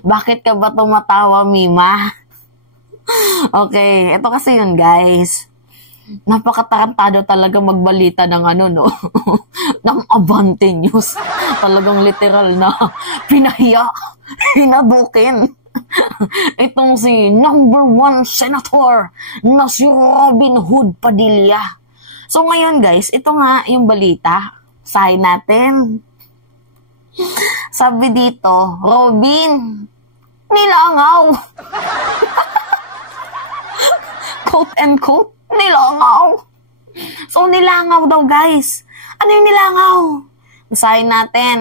Bakit ka ba tumatawa, Mima? Okay, ito kasi yun, guys. Napakatarantado talaga magbalita ng no? ng Abante News. Talagang literal na pinahiya, hinadukin. Itong si number 1 senator na si Robin Hood Padilla. So ngayon, guys, ito nga yung balita. Sahin natin. Sabi dito, Robin, nilangaw. Quote and quote, nilangaw. So, nilangaw daw, guys. Ano yung nilangaw? Basahin natin.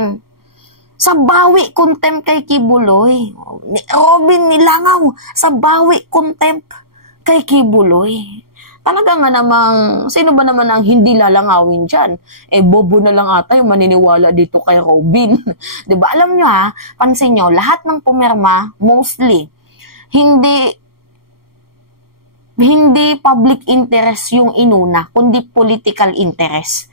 Sa bawi contempt kay Kibuloy. Robin, nilangaw. Sa bawi contempt kay Kibuloy. Talaga nga namang, sino ba naman ang hindi lalangawin dyan? Bobo na lang ata yung maniniwala dito kay Robin. Diba? Alam nyo ha, pansin nyo, lahat ng pumirma, mostly, hindi public interest yung inuna, kundi political interest.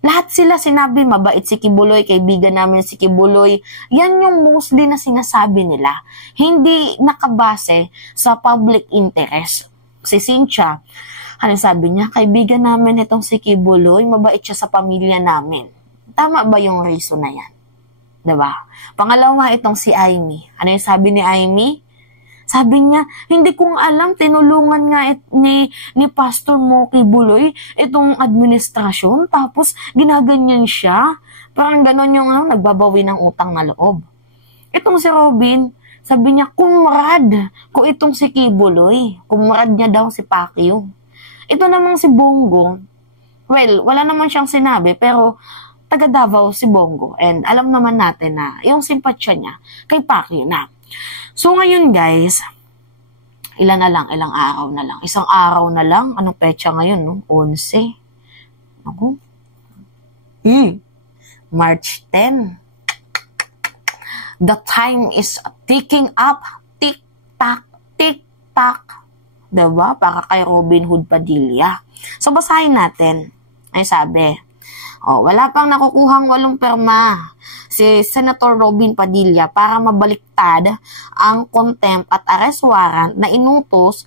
Lahat sila sinabi, mabait si Kibuloy, kaibigan namin si Kibuloy. Yan yung mostly na sinasabi nila. Hindi nakabase sa public interest. Si Cynthia, ano sabi niya? Kaibigan namin itong si Kibuloy, mabait siya sa pamilya namin. Tama ba yung reason na yan? Diba? Pangalawa, itong si Amy. Ano yung sabi ni Amy? Sabi niya, hindi kong alam, tinulungan nga ni Pastor mo Kibuloy itong administrasyon, tapos ginaganyan siya. Parang ganon yung nagbabawi ng utang na loob. Itong si Robin, sabi niya, kumrad ko itong si Kibuloy. Kumrad niya daw si Pacquiao. Ito namang si Bongo, well, wala naman siyang sinabi, pero taga Davao si Bongo. And alam naman natin na yung simpatsya niya kay Pacquiao na. So ngayon guys, ilang araw na lang. Isang araw na lang. Anong petsa ngayon, no? 11. Ako? March 10. The time is ticking up. Tick-tack, tick-tack. Diba? Para kay Robin Hood Padilla. So basahin natin. Ay sabi, wala pang nakukuhang 8 pirma si Senator Robin Padilla para mabaliktad ang contempt at arrest warrant na inutos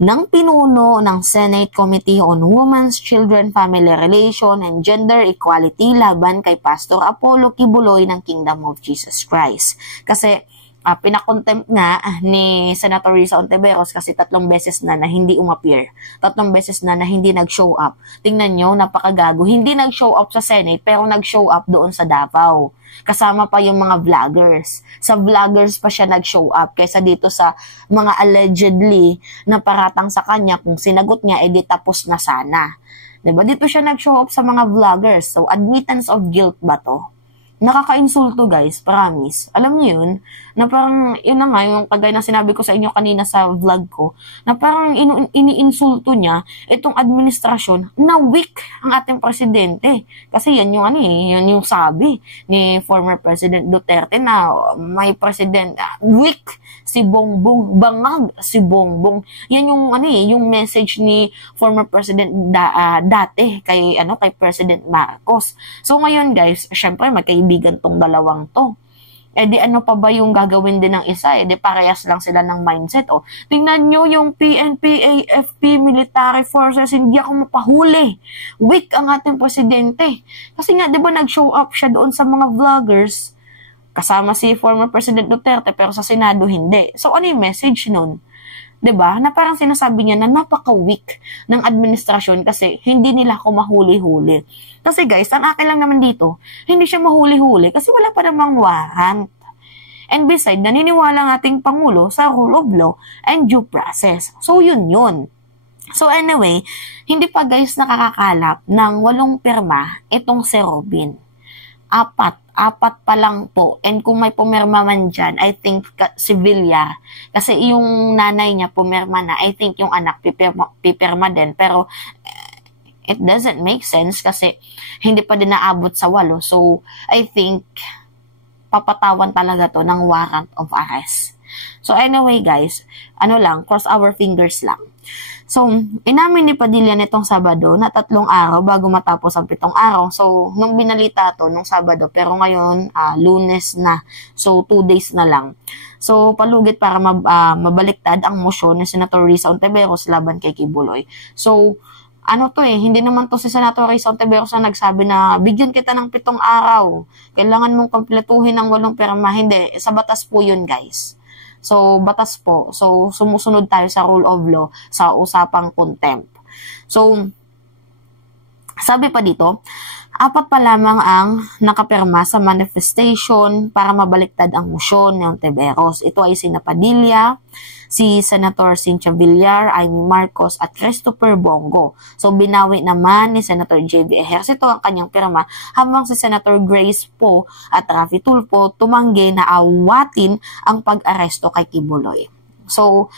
ng pinuno ng Senate Committee on Women's, Children, Family Relation, and Gender Equality laban kay Pastor Apollo Kibuloy ng Kingdom of Jesus Christ. Kasi pinakontempt nga ni Senator Risa Ontiveros kasi 3 beses na hindi umappear. 3 beses na hindi nag-show up. Tingnan nyo, napakagago. Hindi nag-show up sa Senate pero nag-show up doon sa Davao. Kasama pa yung mga vloggers. Sa vloggers pa siya nag-show up kaysa dito sa mga allegedly na paratang sa kanya kung sinagot niya, edi tapos na sana. Diba? Dito siya nag-show up sa mga vloggers. So, admittance of guilt ba to? Nakaka-insulto guys, promise. Alam niyo yun, na parang, yun na nga, yung kagaya na sinabi ko sa inyo kanina sa vlog ko, na parang iniinsulto niya itong administrasyon na weak ang ating presidente. Kasi yan yung yan yung sabi ni former President Duterte na may president, weak si Bongbong, bangag si Bongbong. Yan yung yung message ni former President dati kay President Marcos. So ngayon guys, syempre magkaibigan tong dalawang to. Di ano pa ba yung gagawin din ng isa? Di parehas lang sila ng mindset. Tingnan nyo yung PNP, AFP, military forces, hindi ako mapahuli. Weak ang ating presidente. Kasi nga, di ba nag-show up siya doon sa mga vloggers, kasama si former President Duterte, pero sa Senado hindi. So, ano yung message nun? Diba? Na parang sinasabi niya na napaka-weak ng administrasyon kasi hindi nila ako mahuli-huli. Kasi guys, ang akin lang naman dito, hindi siya mahuli-huli kasi wala pa namang warrant. And beside, naniniwala ang ating Pangulo sa rule of law and due process. So, yun. So, anyway, hindi pa guys nakakakalap ng 8 pirma itong si Robin. 4 pa lang po. And kung may pumirma man dyan, I think si Villar. Kasi yung nanay niya pumirma na. I think yung anak pipirma din. Pero it doesn't make sense kasi hindi pa din naabot sa 8. So, I think papatawan talaga to ng warrant of arrest. So, anyway guys, cross our fingers lang. So, inamin ni Padilla nitong Sabado na 3 araw bago matapos ang 7 araw. So, nung binalita to, nung Sabado, pero ngayon, Lunes na. So, 2 days na lang. So, palugit para mabaliktad ang motion ni Senator Risa Ontiveros laban kay Kibuloy. So, ano to hindi naman to si Senator Risa Ontiveros na nagsabi na bigyan kita ng 7 araw. Kailangan mong kompletuhin ng 8 pirma. Hindi, sa batas po yun, guys. So, batas po. So, sumusunod tayo sa rule of law sa usapang contempt. So, sabi pa dito, 4 pa lamang ang nakapirma sa manifestation para mabaliktad ang motion ni Ontiveros. Ito ay sina Padilla, si Senator Cynthia Villar, Amy Marcos, at Christopher Bongo. So, binawi naman ni Senator J.B. Ejercito ang kanyang pirma habang si Senator Grace Poe at Raffy Tulfo tumanggi na awatin ang pag-aresto kay Kibuloy. So,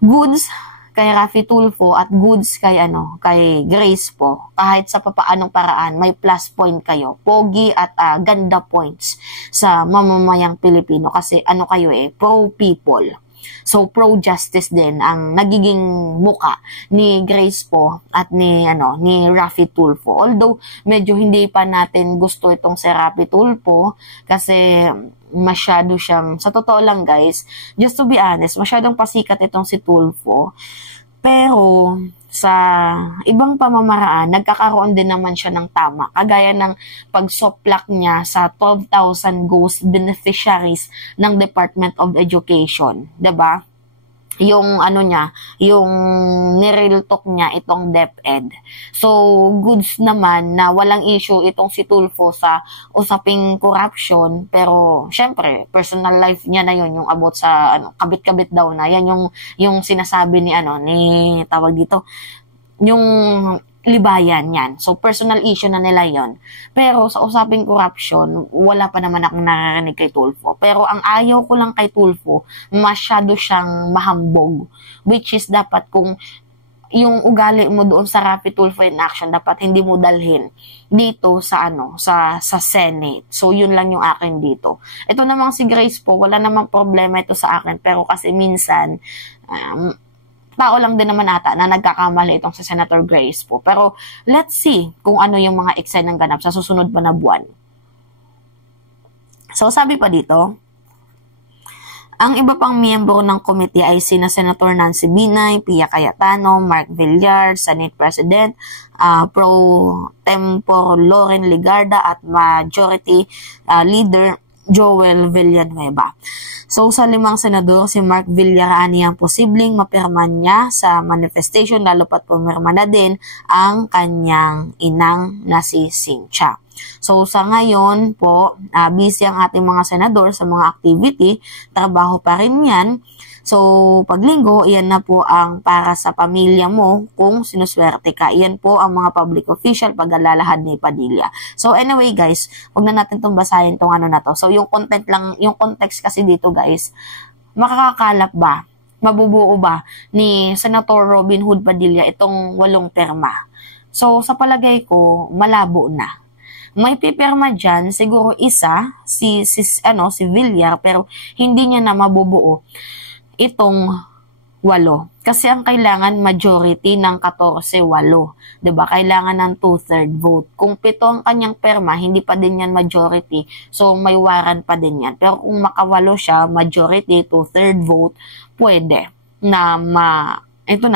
goods kay Raffy Tulfo at goods kay Grace Poe. Kahit sa papaanong paraan, may plus point kayo. Pogi at ganda points sa mamamayang Pilipino kasi kayo pro-people. So, pro-justice din ang nagiging muka ni Grace Poe at ni Raffy Tulfo. Although, medyo hindi pa natin gusto itong si Raffy Tulfo kasi masyado siyang, sa totoo lang guys, just to be honest, masyadong pasikat itong si Tulfo. Pero, sa ibang pamamaraan, nagkakaroon din naman siya ng tama. Kagaya ng pagsoplak niya sa 12,000 ghost beneficiaries ng Department of Education. 'Di ba? Yung yung nireal talk niya itong DepEd. So, goods naman na walang issue itong si Tulfo sa usaping corruption, pero syempre, personal life niya na yun, yung about sa kabit-kabit daw na. Yan yung sinasabi ni tawag dito, yung libayan yan. So, personal issue na nila yon. Pero sa usaping corruption, wala pa naman akong naririnig kay Tulfo. Pero ang ayaw ko lang kay Tulfo, masyado siyang mahambog. Which is dapat kung yung ugali mo doon sa Raffy Tulfo in action, dapat hindi mo dalhin dito sa sa Senate. So, yun lang yung akin dito. Ito namang si Grace Poe, wala namang problema ito sa akin. Pero kasi minsan, tao lang din naman ata na nagkakamali itong si Senator Grace Poe. Pero let's see kung ano yung mga eksenang ganap sa susunod pa na buwan. So, sabi pa dito, ang iba pang miyembro ng committee ay sina Senator Nancy Binay, Pia Cayetano, Mark Villar, Senate President, Pro Tempore Loren Ligarda at Majority Leader Joel Villanueva. So, sa 5 senador, si Mark Villar ang posibleng mapirma niya sa manifestation, lalo pat pumirma na din ang kanyang inang na si Cynthia. So, sa ngayon po, busy ang ating mga senador sa mga activity, trabaho pa rin yan. So, paglinggo, iyan na po ang para sa pamilya mo kung sinuswerte ka. Iyan po ang mga public official pag-alalahad ni Padilla. So, anyway guys, huwag na natin itong basahin itong na to. So, yung context kasi dito guys, makakakalap ba? Mabubuo ba ni Senator Robin Hood Padilla itong 8 pirma? So, sa palagay ko, malabo na. May pipirma dyan, siguro isa, si Villar, pero hindi niya na mabubuo itong 8. Kasi ang kailangan majority ng 14, 8. Diba? Kailangan ng 2/3 vote. Kung 7 ang kanyang perma, hindi pa din yan majority. So, may waran pa din yan. Pero kung maka-8 siya, majority, 2/3 vote, pwede na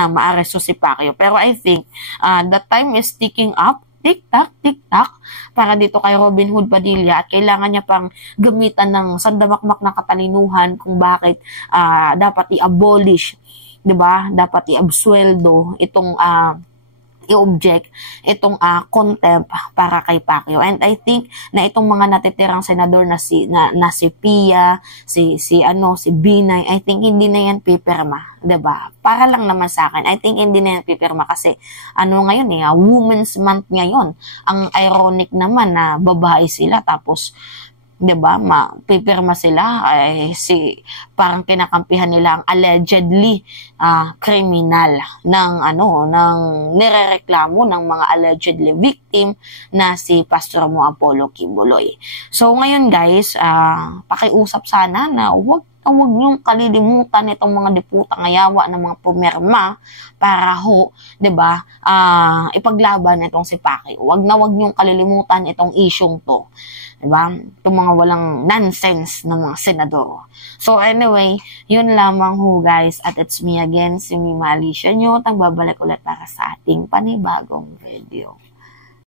maaresto si Pacquiao. Pero I think, the time is ticking up. Tik-tak, tik-tak, para dito kay Robin Hood Padilla at kailangan niya pang gamitan ng sandamakmak na katalinuhan kung bakit dapat i-abolish, 'di ba? Dapat i-absueldo itong i-object itong contempt para kay Pacquiao. And I think na itong mga natitirang senador na si Pia, si Binay, I think hindi na yan pipirma, 'di ba? Para lang naman sa akin, I think hindi na yan pipirma kasi ngayon Women's Month ngayon. Ang ironic naman na babae sila tapos 'di ba, pipirma sila parang kinakampihan nila ang allegedly criminal ng nirereklamo ng mga allegedly victim na si Pastor Mo Apollo Kibuloy. So ngayon guys, pakiusap sana na huwag Huwag niyong kalilimutan itong mga diputang ayawa ng mga pumirma para ho, 'di ba? Ipaglaban itong si Pacquiao. Huwag niyong kalilimutan itong isyung 'to. 'Di ba? Itong mga walang nonsense ng mga senador. So anyway, yun lamang ho guys, at it's me again, si Mima Alicia Nyo, nagbabalik ulit para sa ating panibagong video.